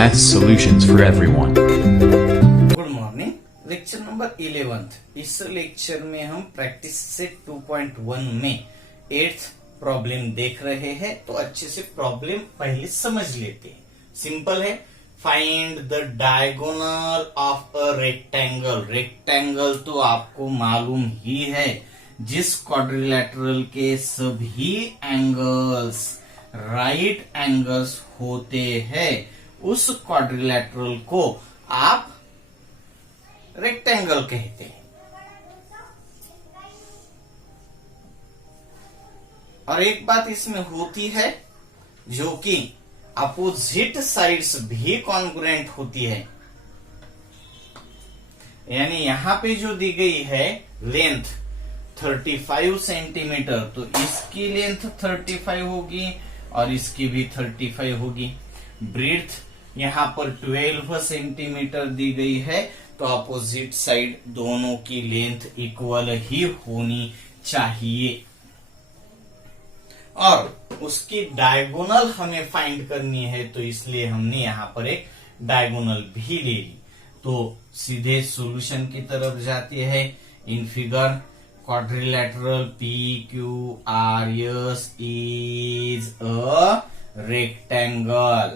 Math solutions for everyone. Good morning. Lecture number 11। इस lecture में हम प्रैक्टिस सेट 2.1 में 8th प्रॉब्लम देख रहे हैं। तो अच्छे से प्रॉब्लम पहले समझ लेते हैं। सिंपल है, find the diagonal of a rectangle. Rectangle तो आपको मालूम ही है, जिस क्वाड्रिलेटरल के सभी एंगल्स राइट एंगल्स होते हैं, उस क्वाड्रिलेटरल को आप रेक्टेंगल कहते हैं। और एक बात इसमें होती है जो कि अपोजिट साइड्स भी कॉन्ग्रुएंट होती है। यानी यहां पे जो दी गई है लेंथ 35 सेंटीमीटर, तो इसकी लेंथ 35 होगी और इसकी भी 35 होगी। ब्रीथ यहां पर 12 सेंटीमीटर दी गई है, तो अपोजिट साइड दोनों की लेंथ इक्वल ही होनी चाहिए। और उसकी डायगोनल हमें फाइंड करनी है, तो इसलिए हमने यहां पर एक डायगोनल भी ले ली। तो सीधे सॉल्यूशन की तरफ जाती है। In figure quadrilateral PQRS is a rectangle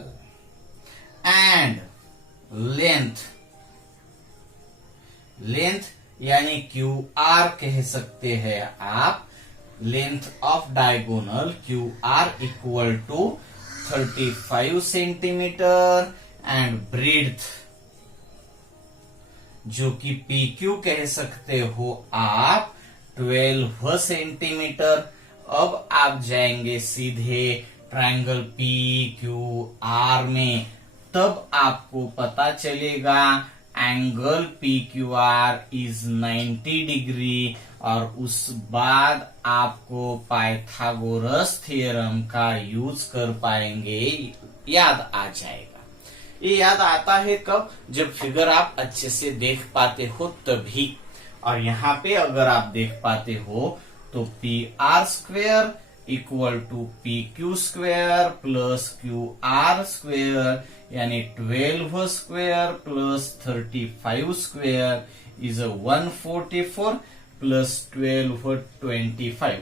and length यानी QR कह सकते हैं आप। Length of diagonal QR equal to 35 centimetre and breadth जो कि PQ कह सकते हो आप 12 सेंटीमीटर। अब आप जाएंगे सीधे ट्रायंगल PQR में, तब आपको पता चलेगा एंगल PQR इज 90 डिग्री। और उस बाद आपको पाइथागोरस थ्योरम का यूज कर पाएंगे, याद आ जाएगा। ये याद आता है कब? जब फिगर आप अच्छे से देख पाते हो तभी। और यहाँ पे अगर आप देख पाते हो तो PR square equal to PQ square plus QR square, यानी 12 square plus 35 square is 144 plus 12 25।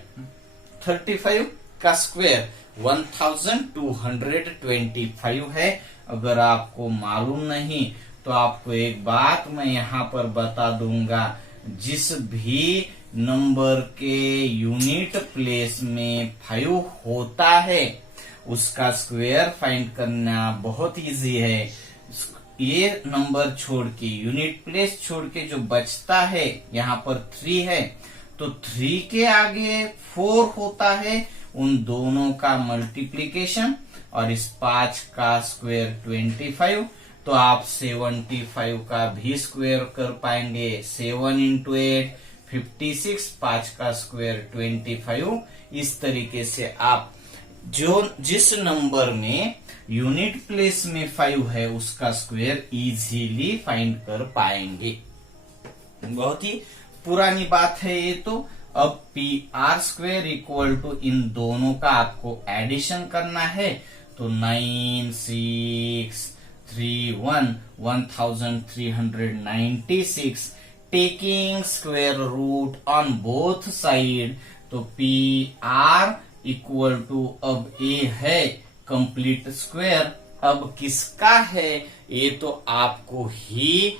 35 का स्क्वेयर 1225 है। अगर आपको मालूम नहीं तो आपको एक बात मैं यहाँ पर बता दूंगा, जिस भी नंबर के यूनिट प्लेस में 5 होता है उसका स्क्वायर फाइंड करना बहुत इजी है। ये नंबर छोड़ के, यूनिट प्लेस छोड़ के जो बचता है, यहाँ पर 3 है, तो 3 के आगे 4 होता है, उन दोनों का मल्टीप्लीकेशन और इस 5 का स्क्वायर 25। तो आप 75 का भी स्क्वायर कर पाएंगे। 7 इंटू 8 56, 5 का स्क्वायर 25। इस तरीके से आप जिस नंबर में यूनिट प्लेस में 5 है उसका स्क्वायर इजीली फाइंड कर पाएंगे। बहुत ही पुरानी बात है ये तो। अब PR स्क्वायर इक्वल टू इन दोनों का आपको एडिशन करना है, तो 9 6 3 1 1396 taking square root on both side. तो PR इक्वल टू, अब ए है कंप्लीट स्क्वायर, अब किसका है ये तो आपको ही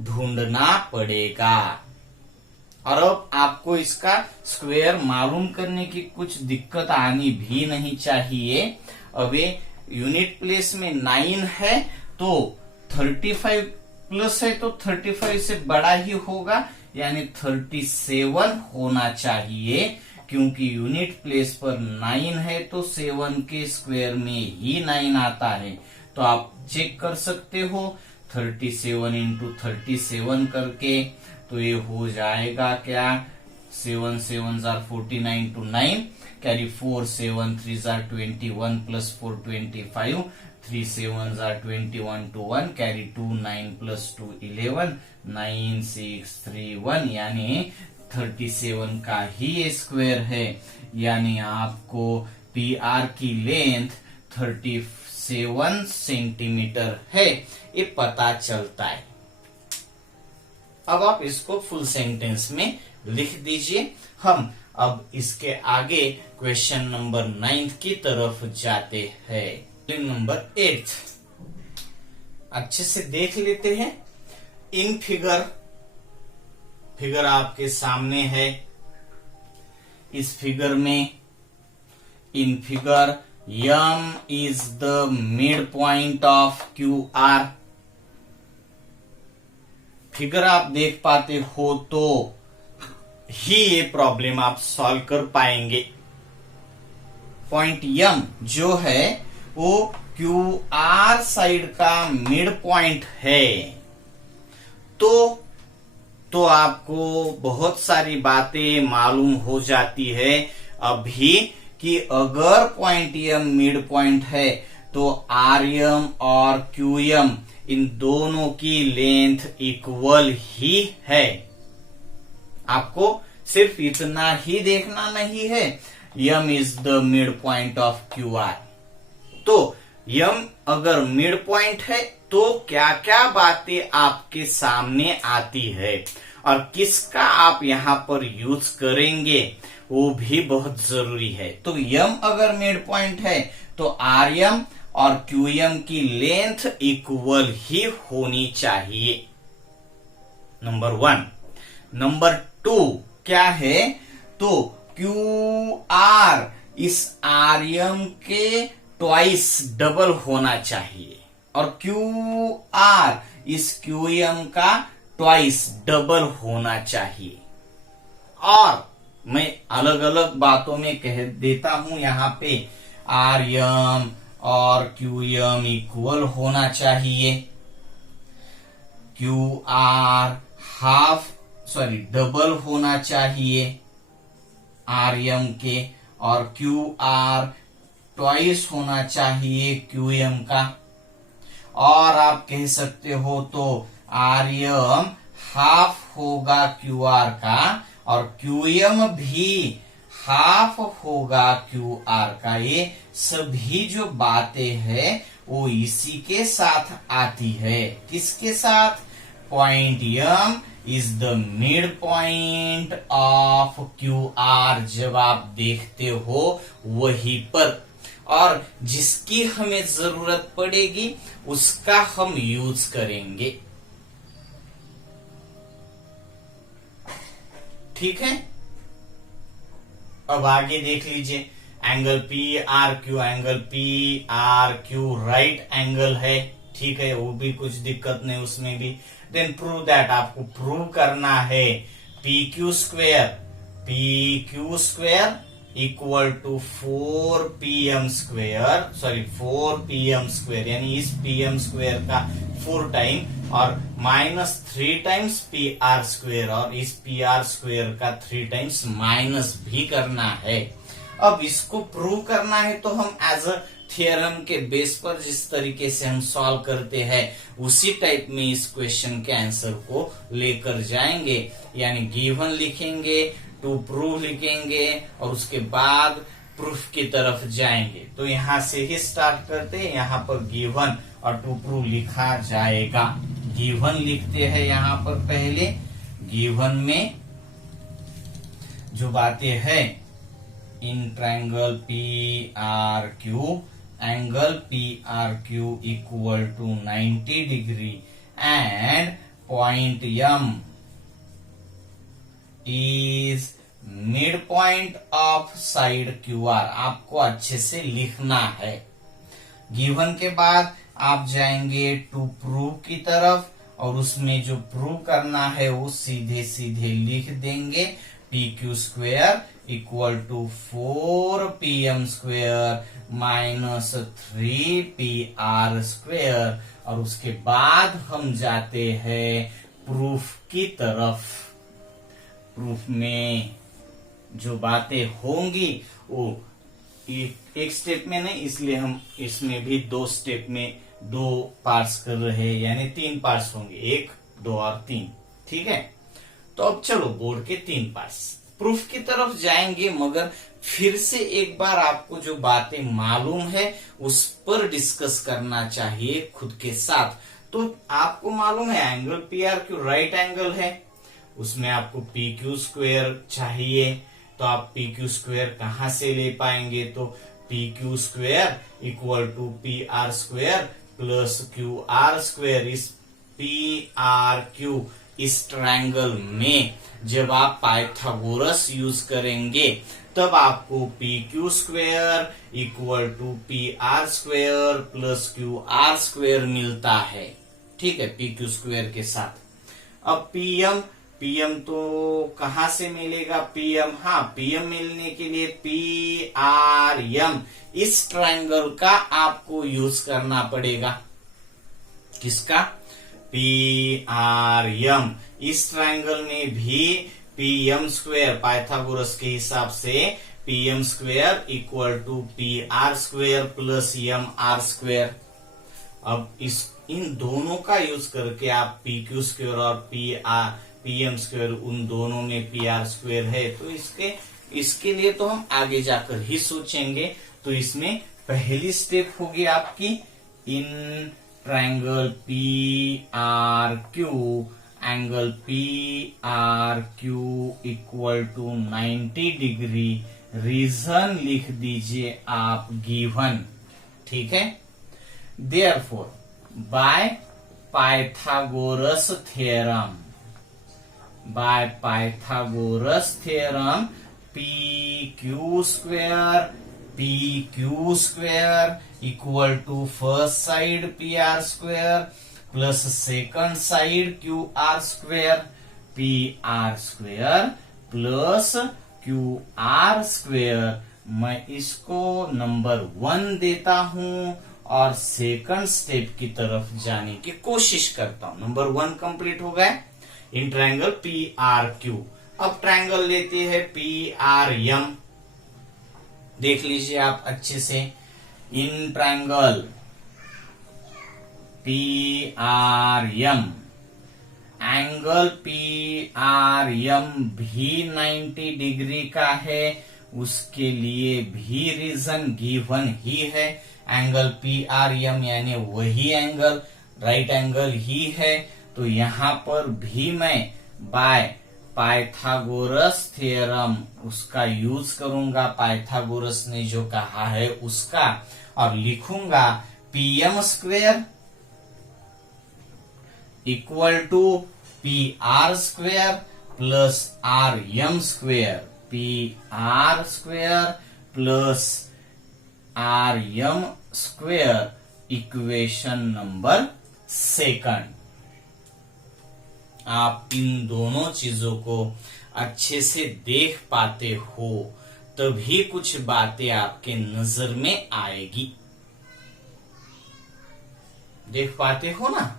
ढूंढना पड़ेगा। और अब आपको इसका स्क्वायर मालूम करने की कुछ दिक्कत आनी भी नहीं चाहिए। अब ये यूनिट प्लेस में 9 है, तो 35 प्लस है तो 35 से बड़ा ही होगा, यानी 37 होना चाहिए। क्योंकि यूनिट प्लेस पर 9 है तो 7 के स्क्वायर में ही 9 आता है। तो आप चेक कर सकते हो 37 इंटू 37 करके, तो ये हो जाएगा क्या, 7 7 49 to 9 carry 4 7 3 21 plus 4 25 3 7 21 to 1 carry 2 9 plus 2 11 9 6 3 1, यानी 37 का ही स्क्वायर है। यानी आपको PR की लेंथ 37 7 सेंटीमीटर है, ये पता चलता है। अब आप इसको फुल सेंटेंस में लिख दीजिए। हम अब इसके आगे क्वेश्चन नंबर 9 की तरफ जाते हैं। नंबर 8 अच्छे से देख लेते हैं। इन फिगर आपके सामने है। इस फिगर में in figure M is the midpoint of QR। Figure आप देख पाते हो तो ही ये प्रॉब्लम आप सॉल्व कर पाएंगे। पॉइंट M जो है वो QR साइड का मिड पॉइंट है। तो आपको बहुत सारी बातें मालूम हो जाती है अभी कि अगर पॉइंट M मिड पॉइंट है तो RM और QM इन दोनों की लेंथ इक्वल ही है। आपको सिर्फ इतना ही देखना नहीं है, M is the mid point of QR। तो M अगर मिड पॉइंट है तो क्या क्या बातें आपके सामने आती है और किसका आप यहां पर यूज करेंगे वो भी बहुत जरूरी है। तो M अगर मिड पॉइंट है तो RM और QM की लेंथ इक्वल ही होनी चाहिए। नंबर 1। नंबर 2 क्या है, तो QR इस RM के ट्वाइस डबल होना चाहिए और QR इस QM का ट्वाइस डबल होना चाहिए। और मैं अलग अलग बातों में कह देता हूं, यहां पे RM और QM इक्वल होना चाहिए। QR डबल होना चाहिए RM के और QR ट्वाइस होना चाहिए QM का। और आप कह सकते हो तो RM हाफ होगा QR का और QM भी हाफ होगा QR का। ये सभी जो बातें हैं वो इसी के साथ आती है। किसके साथ? Point M is the mid point of QR जब आप देखते हो वहीं पर, और जिसकी हमें जरूरत पड़ेगी उसका हम यूज करेंगे। ठीक है, अब आगे देख लीजिए। Angle PRQ, angle PRQ right angle है। ठीक है, वो भी कुछ दिक्कत नहीं उसमें भी। देन प्रूव दैट, आपको प्रूव करना है PQ square equal to 4PM square, यानी इस PM स्क्वेयर का 4 टाइम और माइनस 3 टाइम्स PR स्क्वेयर और इस PR स्क्वेयर का 3 टाइम्स माइनस भी करना है। अब इसको प्रूव करना है तो हम एज अ थियरम के बेस पर जिस तरीके से हम सॉल्व करते हैं उसी टाइप में इस क्वेश्चन के आंसर को लेकर जाएंगे। यानी गिवन लिखेंगे, टू प्रूव लिखेंगे और उसके बाद प्रूफ की तरफ जाएंगे। तो यहां से ही स्टार्ट करते हैं। यहाँ पर गिवन और टू प्रूव लिखा जाएगा। गिवन लिखते हैं यहाँ पर पहले। गिवन में जो बातें हैं, in triangle PRQ, angle PRQ equal to 90 degree and point M is mid point of side QR। आपको अच्छे से लिखना है। गिवन के बाद आप जाएंगे टू प्रूव की तरफ और उसमें जो प्रूव करना है वो सीधे सीधे लिख देंगे। PQ square equal to 4PM square minus 3PR square, और उसके बाद हम जाते हैं प्रूफ की तरफ। प्रूफ में जो बातें होंगी वो एक स्टेप में नहीं, इसलिए हम इसमें भी 2 स्टेप में 2 पार्ट्स कर रहे हैं, यानी 3 पार्ट्स होंगे, 1, 2 और 3। ठीक है, तो अब चलो बोर्ड के 3 पार्ट्स। प्रूफ की तरफ जाएंगे, मगर फिर से एक बार आपको जो बातें मालूम है उस पर डिस्कस करना चाहिए खुद के साथ। तो आपको मालूम है angle P R Q right angle है, उसमें आपको पी क्यू स्क्वेयर चाहिए, तो आप पी क्यू स्क्वेयर कहां से ले पाएंगे? तो P Q square equal to P R square plus Q R square. इस पी आर क्यू इस ट्रायंगल में जब आप पाइथागोरस यूज करेंगे तब आपको P Q square equal to P R square plus Q R square मिलता है। ठीक है, पी क्यू स्क्वेयर के साथ। अब पीएम तो कहां से मिलेगा? पीएम, हाँ, पीएम मिलने के लिए पी आर एम इस ट्रायंगल का आपको यूज करना पड़ेगा। किसका? P R M. इस ट्रायंगल में भी पीएम स्क्वेयर पाइथागोरस के हिसाब से PM square equal to P R square plus M R square. अब इन दोनों का यूज करके आप पी क्यू स्क्वेयर और पीएम स्क्वेयर, उन दोनों में पी आर स्क्वेयर है, तो इसके लिए तो हम आगे जाकर ही सोचेंगे। तो इसमें पहली स्टेप होगी आपकी in triangle P R Q, angle P R Q equal to 90 degree, reason लिख दीजिए आप गिवन। ठीक है, therefore by Pythagoras theorem, P Q square equal to first side P R square plus second side Q R square, P R square plus Q R square. मैं इसको number 1 देता हूं और सेकंड स्टेप की तरफ जाने की कोशिश करता हूं। नंबर 1 कंप्लीट हो गया इन ट्रायंगल पी आर क्यू। अब ट्रायंगल लेते हैं पी आर एम। देख लीजिए आप अच्छे से, in triangle P R M, angle P R M भी 90 डिग्री का है, उसके लिए भी रीजन गिवन ही है। एंगल पी आर एम यानी वही एंगल, राइट एंगल ही है। तो यहां पर भी मैं बाय पाइथागोरस थ्योरम उसका यूज करूंगा, पाइथागोरस ने जो कहा है उसका, और लिखूंगा PM square equal to P R square plus R M square, P R square plus R M square, equation number 2। आप इन दोनों चीजों को अच्छे से देख पाते हो तभी कुछ बातें आपके नजर में आएगी। देख पाते हो ना?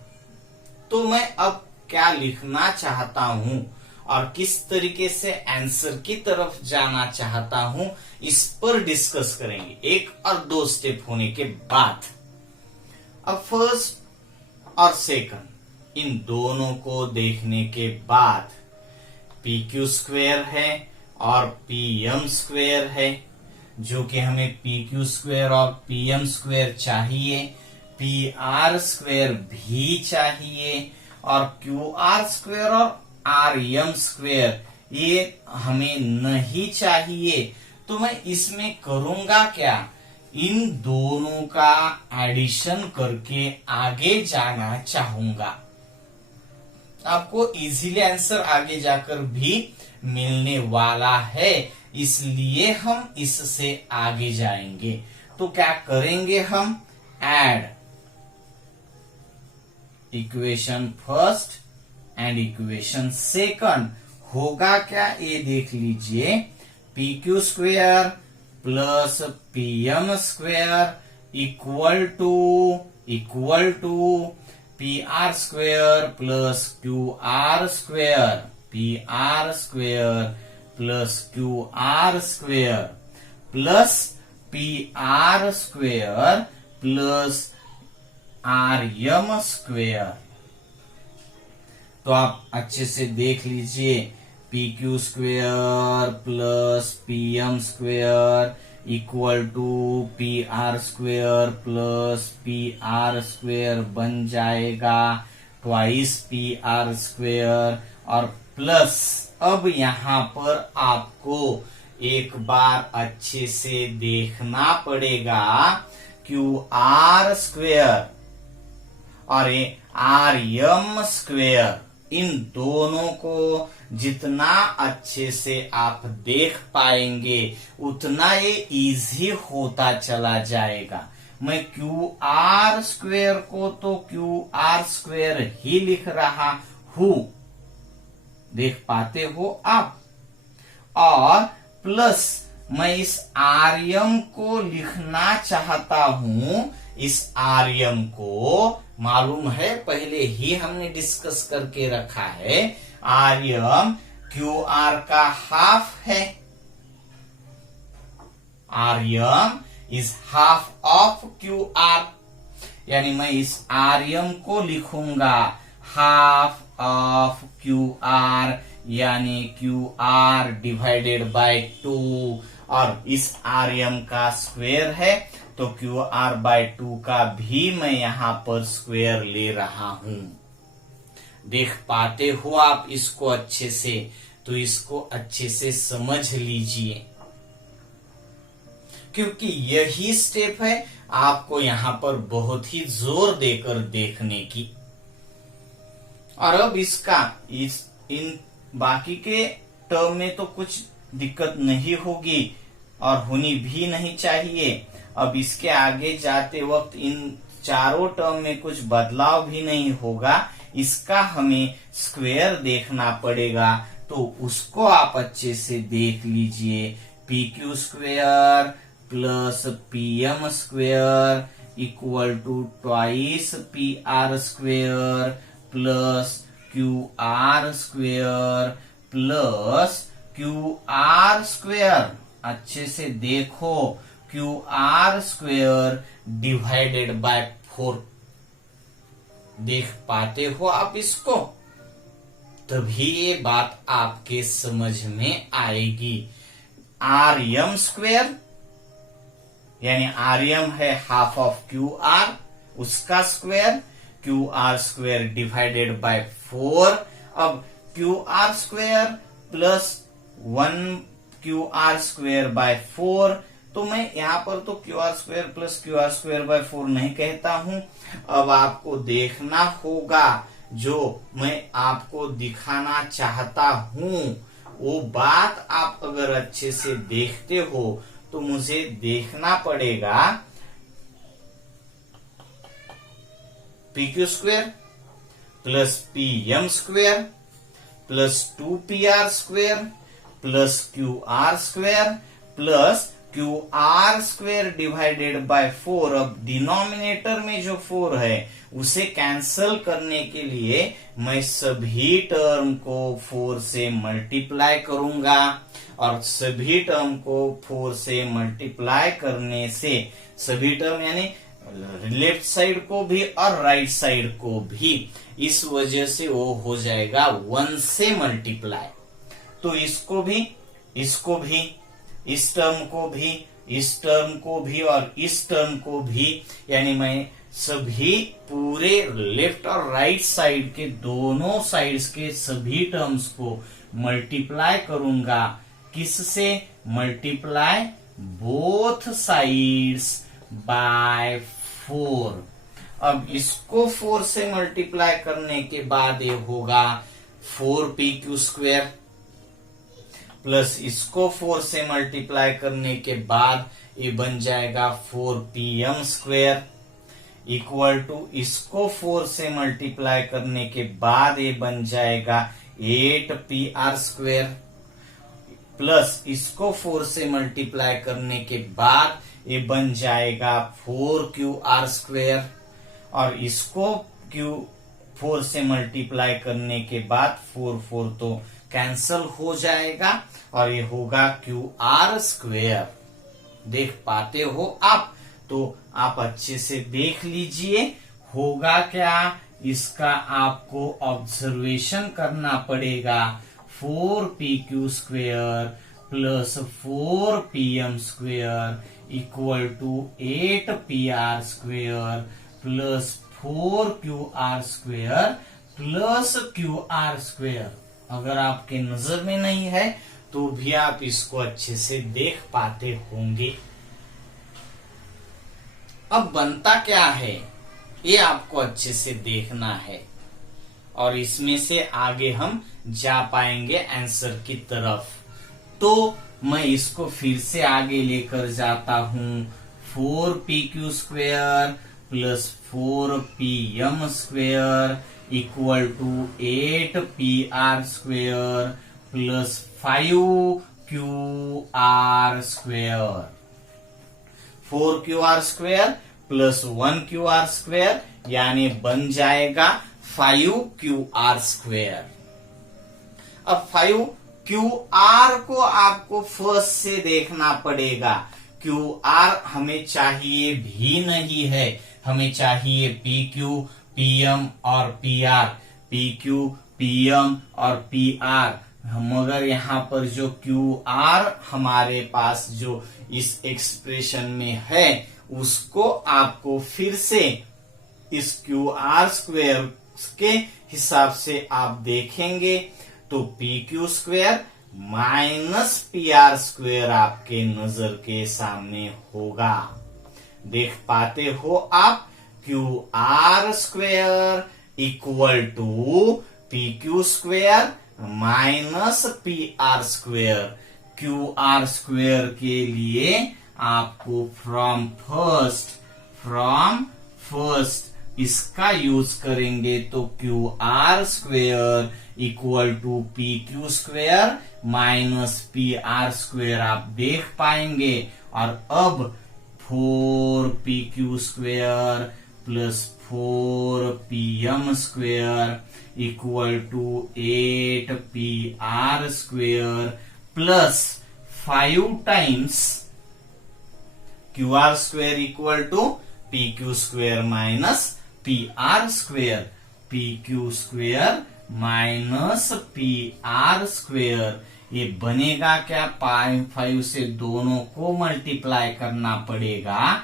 तो मैं अब क्या लिखना चाहता हूं और किस तरीके से आंसर की तरफ जाना चाहता हूं, इस पर डिस्कस करेंगे 1 और 2 स्टेप होने के बाद। अब फर्स्ट और सेकंड इन दोनों को देखने के बाद पी क्यू स्क्वेयर है और पी एम स्क्वेयर है, जो कि हमें पी क्यू स्क्वेयर और पी एम स्क्वेयर चाहिए, पी आर स्क्वेयर भी चाहिए, और क्यू आर स्क्वेयर और आर एम स्क्वेयर ये हमें नहीं चाहिए। तो मैं इसमें करूंगा क्या? इन दोनों का एडिशन करके आगे जाना चाहूंगा। आपको इजीली आंसर आगे जाकर भी मिलने वाला है, इसलिए हम इससे आगे जाएंगे। तो क्या करेंगे हम? Add equation first and equation second. होगा क्या ये देख लीजिए, P Q square plus P M square equal to P R square plus Q R square, P R square plus Q R square plus P R square plus R M square. तो आप अच्छे से देख लीजिए, P Q square plus P M square equal to P R square plus P R square बन जाएगा twice P R square. और plus अब यहां पर आपको एक बार अच्छे से देखना पड़ेगा क्यू आर स्क्वेयर और ये आर एम स्क्वेयर, इन दोनों को जितना अच्छे से आप देख पाएंगे उतना ये इजी होता चला जाएगा। मैं क्यू आर स्क्वेयर को तो क्यू आर स्क्वेयर ही लिख रहा हूं, देख पाते हो आप। और प्लस मैं इस आर्यम को लिखना चाहता हूं, इस आर्यम को मालूम है पहले ही हमने डिस्कस करके रखा है, आर्यम क्यू आर का हाफ है। Aryam is half of Q R, यानी मैं इस आर्यम को लिखूंगा हाफ ऑफ क्यू आर, यानी क्यू आर डिवाइडेड बाय 2। और इस आर्यम का स्क्वायर है तो क्यू आर बाय 2 का भी मैं यहां पर स्क्वायर ले रहा हूं। देख पाते हो आप इसको अच्छे से, तो इसको अच्छे से समझ लीजिए, क्योंकि यही स्टेप है आपको यहां पर बहुत ही जोर देकर देखने की। और अब इसका इन बाकी के टर्म में तो कुछ दिक्कत नहीं होगी और होनी भी नहीं चाहिए। अब इसके आगे जाते वक्त इन चारों टर्म में कुछ बदलाव भी नहीं होगा, इसका हमें स्क्वायर देखना पड़ेगा, तो उसको आप अच्छे से देख लीजिए। P Q square plus P M square equal to twice P R square plus Q R square plus Q R square, अच्छे से देखो, Q R square divided by 4। देख पाते हो आप इसको, तभी ये बात आपके समझ में आएगी। आर एम स्क्वायर यानी आर एम है हाफ ऑफ क्यू आर, उसका square Q R square divided by 4। अब Q R square plus 1 Q R square by 4, तो मैं यहां पर तो Q R square plus Q R square by 4 नहीं कहता हूं। अब आपको देखना होगा, जो मैं आपको दिखाना चाहता हूं वो बात आप अगर अच्छे से देखते हो तो मुझे देखना पड़ेगा P Q square plus P M square plus 2 P R square plus Q R square plus Q R square divided by 4। अब डिनोमिनेटर में जो 4 है उसे कैंसल करने के लिए मैं सभी टर्म को 4 से मल्टीप्लाई करूंगा, और सभी टर्म को 4 से मल्टीप्लाई करने से सभी टर्म यानी लेफ्ट साइड को भी और राइट साइड को भी, इस वजह से वो हो जाएगा 1 से मल्टीप्लाई। तो इसको भी, इसको भी, इस टर्म को भी, इस टर्म को भी और इस टर्म को भी, यानी मैं सभी पूरे लेफ्ट और राइट साइड के दोनों साइड्स के सभी टर्म्स को मल्टीप्लाई करूंगा। किससे मल्टीप्लाई? Both sides by 4। अब इसको 4 से मल्टीप्लाई करने के बाद ये होगा 4 PQ स्क्वायर प्लस इसको 4 से मल्टीप्लाई करने के बाद ये बन जाएगा 4 PM स्क्वायर इक्वल टू इसको 4 से मल्टीप्लाई करने के बाद ये बन जाएगा 8 PR स्क्वायर प्लस इसको 4 से मल्टीप्लाई करने के बाद ये बन जाएगा 4QR स्क्वायर, और इसको 4 से मल्टीप्लाई करने के बाद 4 तो कैंसल हो जाएगा और ये होगा QR स्क्वायर। देख पाते हो आप? तो आप अच्छे से देख लीजिए होगा क्या, इसका आपको ऑब्जर्वेशन करना पड़ेगा। 4pq square plus 4pm square equal to 8pr square plus 4qr square plus qr square. अगर आपके नजर में नहीं है तो भी आप इसको अच्छे से देख पाते होंगे। अब बनता क्या है ये आपको अच्छे से देखना है और इसमें से आगे हम जा पाएंगे आंसर की तरफ। तो मैं इसको फिर से आगे लेकर जाता हूं। 4pq square plus 4pm square equal to 8pr square plus 5qr square. 4qr square plus 1qr square यानी बन जाएगा 5qr स्क्वेयर। अब 5qr को आपको फर्स्ट से देखना पड़ेगा। qr हमें चाहिए भी नहीं है, हमें चाहिए pq, pm और pr। pq, pm और pr, मगर यहाँ पर जो qr हमारे पास जो इस एक्सप्रेशन में है उसको आपको फिर से इस qr स्क्वेयर के हिसाब से आप देखेंगे तो pq square minus pr square आपके नजर के सामने होगा। देख पाते हो आप, qr square equal to pq square minus pr square. qr square के लिए आपको फ्रॉम फर्स्ट इसका यूज करेंगे तो qr square equal to pq square minus pr square आप देख पाएंगे। और अब 4pq square plus 4pm square equal to 8pr square plus 5 times qr square equal to pq square minus pr square. pq square minus pr square, ये बनेगा क्या? 5 से दोनों को मल्टीप्लाई करना पड़ेगा।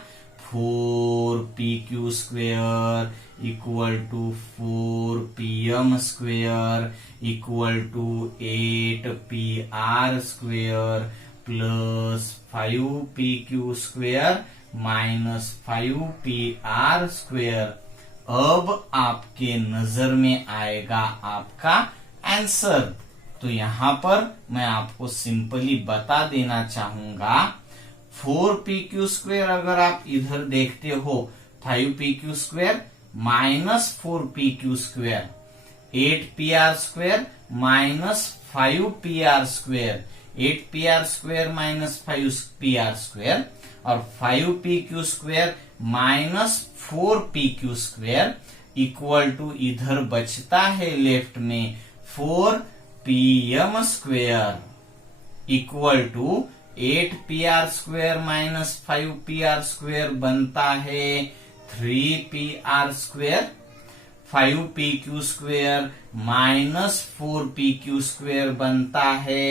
4pq square equal to 4pm square equal to 8pr square plus 5pq square minus 5pr square. अब आपके नजर में आएगा आपका आंसर। तो यहां पर मैं आपको सिंपली बता देना चाहूंगा, 4pq स्क्वेयर अगर आप इधर देखते हो 5pq square minus 4pq square, 8pr square minus 5pr square, 8pr square minus 5pr square और 5pq square minus 4pq square equal to इधर बचता है लेफ्ट में 4pm square equal to 8pr square minus 5pr square बनता है 3pr square, 5pq square minus 4pq square बनता है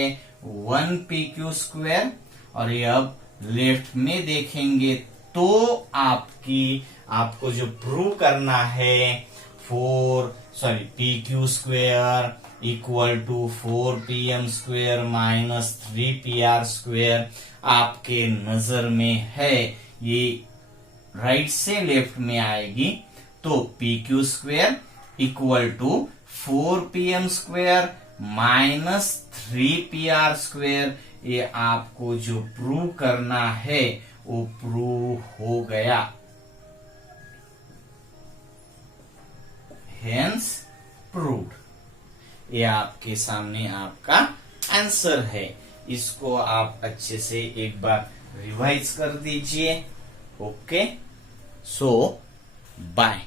1pq square. और ये अब लेफ्ट में देखेंगे तो आपको जो प्रूव करना है pq square equal to 4pm square minus 3pr square आपके नजर में है, ये राइट से लेफ्ट में आएगी। तो pq square equal to 4pm square minus 3pr square, ये आपको जो प्रूव करना है वो प्रूव हो गया। Hence proved. ये आपके सामने आपका आंसर है। इसको आप अच्छे से एक बार रिवाइज कर दीजिए। ओके, सो बाय।